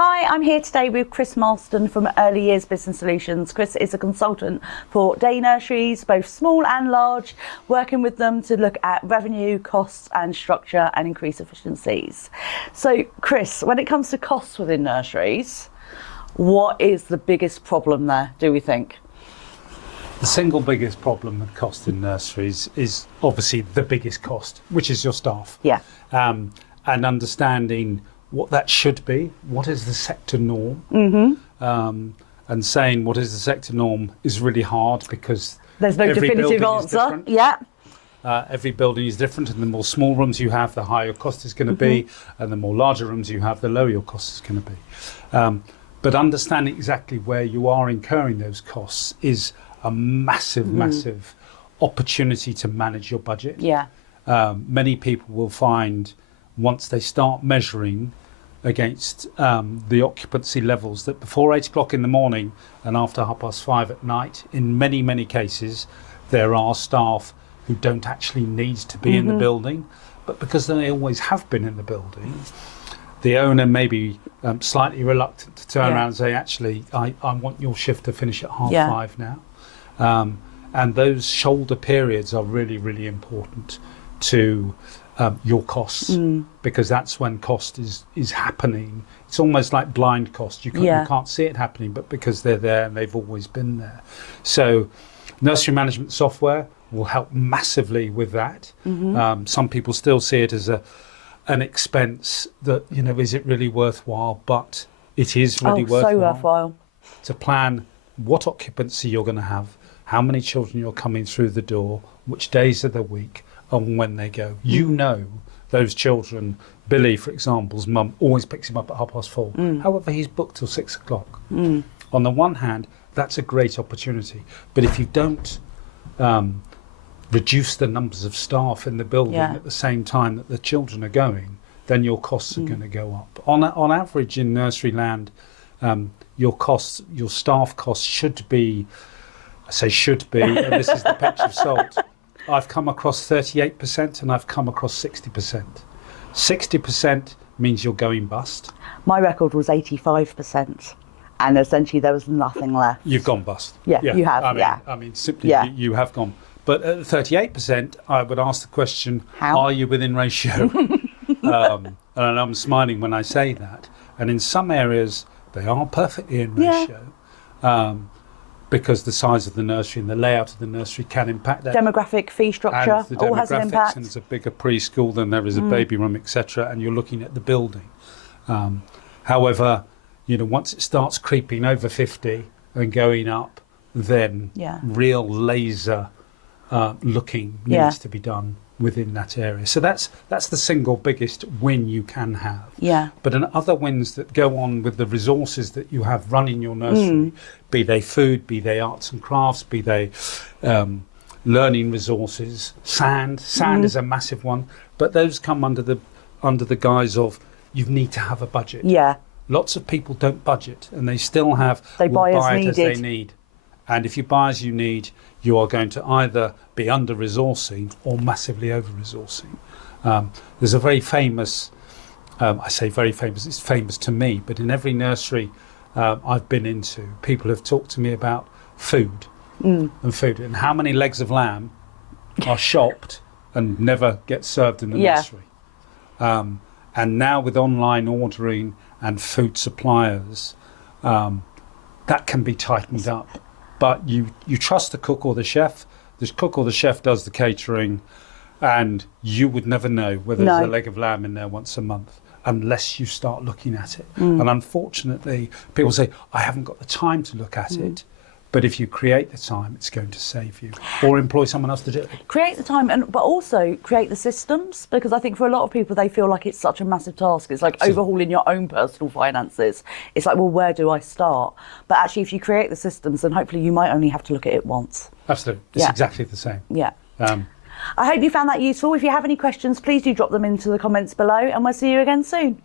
Hi, I'm here today with Chris Marston from Early Years Business Solutions. Chris is a consultant for day nurseries, both small and large, working with them to look at revenue, costs and structure and increase efficiencies. So Chris, when it comes to costs within nurseries, what is the biggest problem there, do we think? The single biggest problem with cost in nurseries is obviously the biggest cost, which is your staff. Yeah. And understanding what that should be, what is the sector norm, and saying what is the sector norm is really hard because there's no definitive answer. Yeah. Every building is different, and the more small rooms you have, the higher your cost is going to be, and the more larger rooms you have, the lower your cost is going to be. But understanding exactly where you are incurring those costs is a massive opportunity to manage your budget. Yeah. Many people will find once they start measuring against the occupancy levels that before 8 o'clock in the morning and after 5:30 at night, in many cases, there are staff who don't actually need to be in the building, but because they always have been in the building, the owner may be slightly reluctant to turn around and say, actually, I want your shift to finish at 5:30 now. And those shoulder periods are really important to your costs, because that's when cost is happening. It's almost like blind cost. You can't see it happening, but because they're there and they've always been there. So nursery management software will help massively with that. Some people still see it as an expense that, is it really worthwhile? But it is really worthwhile to plan what occupancy you're going to have, how many children you're coming through the door, which days of the week, and when they go. Those children, Billy, for example's mum always picks him up at 4:30. However, he's booked till 6 o'clock. On the one hand, that's a great opportunity. But if you don't reduce the numbers of staff in the building at the same time that the children are going, then your costs are going to go up. On average in nursery land, your staff costs should be, I say should be, and this is the pinch of salt, I've come across 38% and I've come across 60%. 60% means you're going bust. My record was 85%. And essentially there was nothing left. You've gone bust. Yeah. You have, I mean, simply you have gone. But at 38%, I would ask the question, how are you within ratio? And I'm smiling when I say that. And in some areas, they are perfectly in ratio. Because the size of the nursery and the layout of the nursery can impact that. Demographic, fee structure, all has an impact. And there's a bigger preschool than there is a baby room, etc. And you're looking at the building. However, once it starts creeping over 50 and going up, then real laser looking needs to be done within that area. So that's the single biggest win you can have. Yeah. But other wins that go on with the resources that you have running your nursery, be they food, be they arts and crafts, be they learning resources, sand is a massive one, but those come under the guise of you need to have a budget. Yeah. Lots of people don't budget and they still have buy it as they need. And if you buy as you need, you are going to either be under-resourcing or massively over-resourcing. There's a very famous, I say very famous, it's famous to me, but in every nursery I've been into, people have talked to me about food and how many legs of lamb are shopped and never get served in the nursery. And now with online ordering and food suppliers, that can be tightened up. But you trust the cook or the chef. The cook or the chef does the catering, and you would never know whether there's a leg of lamb in there once a month unless you start looking at it. And unfortunately, people say, I haven't got the time to look at it. But if you create the time, it's going to save you. Or employ someone else to do it. Create the time, but also create the systems, because I think for a lot of people, they feel like it's such a massive task. It's like overhauling your own personal finances. It's like, well, where do I start? But actually, if you create the systems, then hopefully you might only have to look at it once. Absolutely. It's exactly the same. Yeah. I hope you found that useful. If you have any questions, please do drop them into the comments below, and we'll see you again soon.